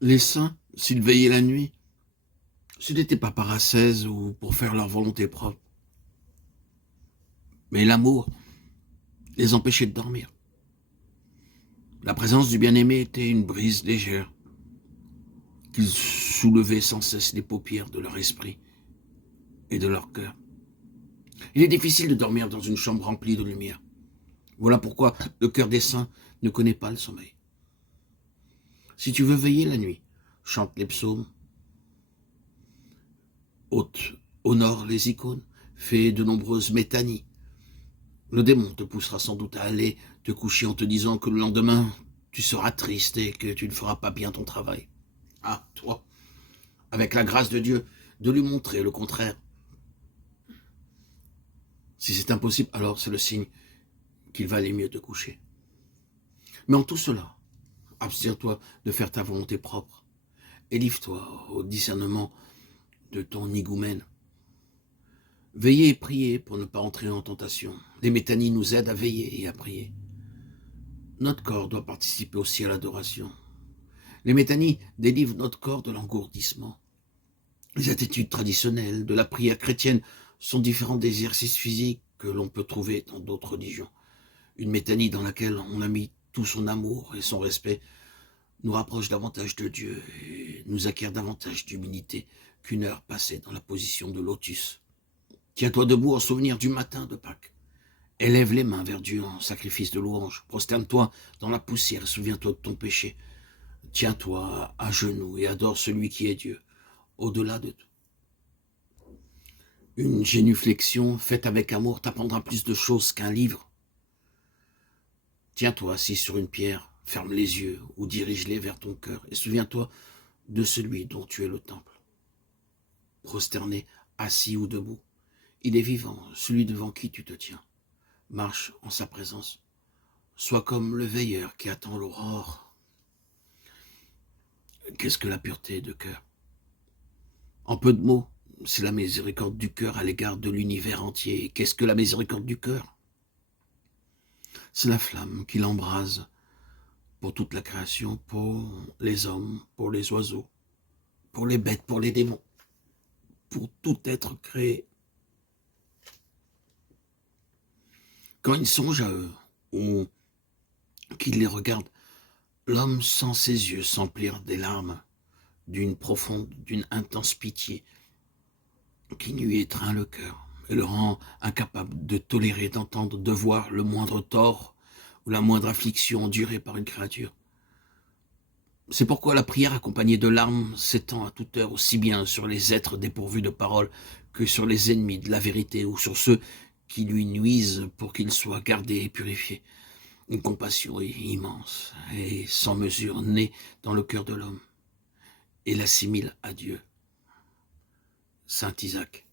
Les saints, s'ils veillaient la nuit, ce n'était pas par ascèse ou pour faire leur volonté propre, mais l'amour les empêchait de dormir. La présence du bien-aimé était une brise légère, qu'ils soulevaient sans cesse les paupières de leur esprit et de leur cœur. Il est difficile de dormir dans une chambre remplie de lumière. Voilà pourquoi le cœur des saints ne connaît pas le sommeil. Si tu veux veiller la nuit, chante les psaumes, honore les icônes, fais de nombreuses métanies. Le démon te poussera sans doute à aller te coucher en te disant que le lendemain, tu seras triste et que tu ne feras pas bien ton travail. Ah, toi, avec la grâce de Dieu, de lui montrer le contraire. Si c'est impossible, alors c'est le signe qu'il va aller mieux te coucher. Mais en tout cela, abstiens-toi de faire ta volonté propre et livre-toi au discernement de ton higoumène. Veillez et priez pour ne pas entrer en tentation. Les métanies nous aident à veiller et à prier. Notre corps doit participer aussi à l'adoration. Les métanies délivrent notre corps de l'engourdissement. Les attitudes traditionnelles de la prière chrétienne sont différentes des exercices physiques que l'on peut trouver dans d'autres religions. Une métanie dans laquelle on a mis tout son amour et son respect nous rapproche davantage de Dieu et nous acquiert davantage d'humilité qu'une heure passée dans la position de lotus. Tiens-toi debout en souvenir du matin de Pâques. Élève les mains vers Dieu en sacrifice de louange. Prosterne-toi dans la poussière et souviens-toi de ton péché. Tiens-toi à genoux et adore celui qui est Dieu, au-delà de tout. Une génuflexion faite avec amour t'apprendra plus de choses qu'un livre. Tiens-toi assis sur une pierre, ferme les yeux ou dirige-les vers ton cœur et souviens-toi de celui dont tu es le temple. Prosterné, assis ou debout, il est vivant, celui devant qui tu te tiens. Marche en sa présence. Sois comme le veilleur qui attend l'aurore. Qu'est-ce que la pureté de cœur? En peu de mots, c'est la miséricorde du cœur à l'égard de l'univers entier. Qu'est-ce que la miséricorde du cœur? C'est la flamme qui l'embrase pour toute la création, pour les hommes, pour les oiseaux, pour les bêtes, pour les démons, pour tout être créé. Quand il songe à eux, ou qu'il les regarde, l'homme sent ses yeux s'emplir des larmes d'une profonde, d'une intense pitié qui lui étreint le cœur et le rend incapable de tolérer, d'entendre, de voir le moindre tort ou la moindre affliction endurée par une créature. C'est pourquoi la prière accompagnée de larmes s'étend à toute heure aussi bien sur les êtres dépourvus de parole que sur les ennemis de la vérité ou sur ceux qui lui nuisent pour qu'ils soient gardés et purifiés. Une compassion immense et sans mesure naît dans le cœur de l'homme et l'assimile à Dieu. Saint Isaac.